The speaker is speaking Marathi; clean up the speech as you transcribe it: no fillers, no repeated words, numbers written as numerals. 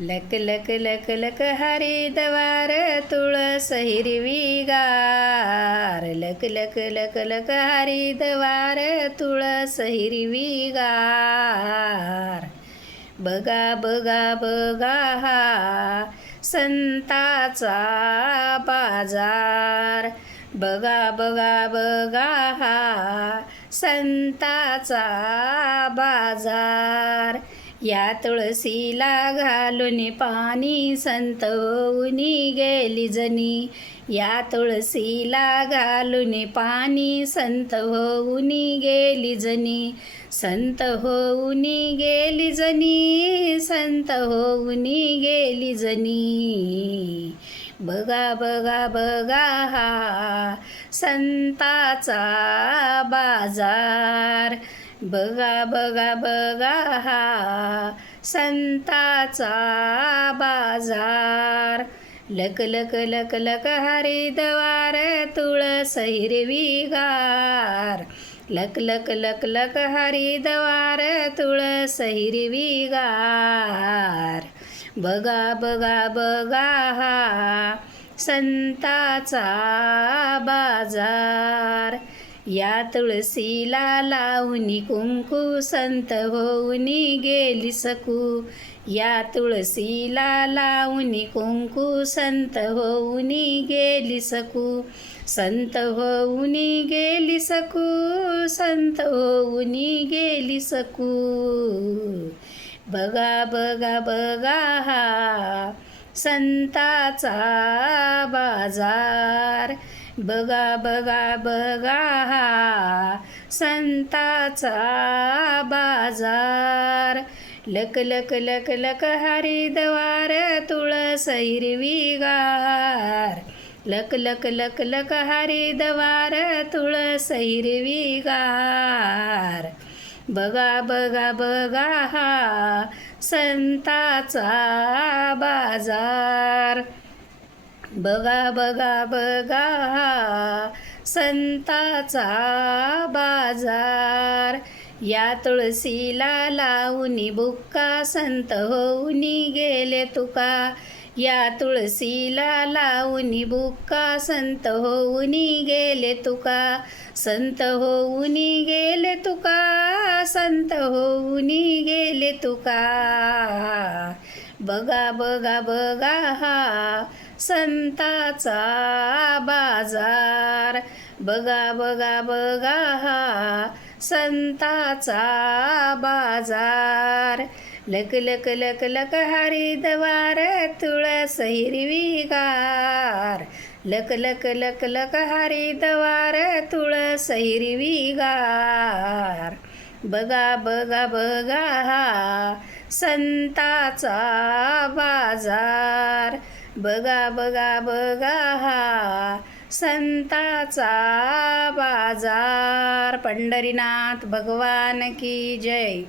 लक लक लक लक हरिद्वार तुळस हिरवीगार. लक लक लक लक हरिद्वार तुळस हिरवीगार. बघा बघा बघा हा संताचा बाजार. बघा बघा बघा हा संताचा बाजार. या तुळशीला घालून पाणी संत होऊन गेली जनी. या तुळशीला घालून पाणी संत होऊन गेली जनी. संत होऊन गेली जनी. संत होऊन गेली जनी. बघा बघा बघा हा संताचा बाजार. बघा बघा बघा हा संताचा बाजार. लक लक लक लक हरिद्वार तुळस हिरवीगार. लक लक लक लक हरिद्वार तुळस हिरवीगार. बघा बघा बघा हा संताचा बाजार. या तुळशीला लावून कुंकू संत होऊन गेली सकू. या तुळशीला लावून कुंकू संत होऊन गेली सकू. संत होऊन गेली सकू. संत होऊन गेली सकू. बघा बघा बघा हा संताचा बाजार. बघा बघा बघा हा संताचा बाजार. लक लक लक लक हरिद्वार तुळस हिरवीगार. लक लक लक लक हरिद्वार तुळस हिरवीगार. बघा बघा बघा हा संताचा बाजार. बघा बघा बघा हा संताचा बाजार. या तुळशीला लावून बुक्का संत होऊन गेले तुका. या तुळशीला लावून बुक्का संत होऊन गेले तुका. संत होऊन गेले तुका. संत होऊन गेले तुका. बघा बघा बघा हा संताचा बाजार. बघा बघा बघा हा संताचा बाजार. लक लक लक लक हरिद्वार तुळस हिरवीगार. लक लक लक लक हरिद्वार तुळस हिरवीगार. बघा बघा बघा हा संताचा बाजार. बघा बघा बघा हा संताचा बाजार. पंढरीनाथ भगवान की जय.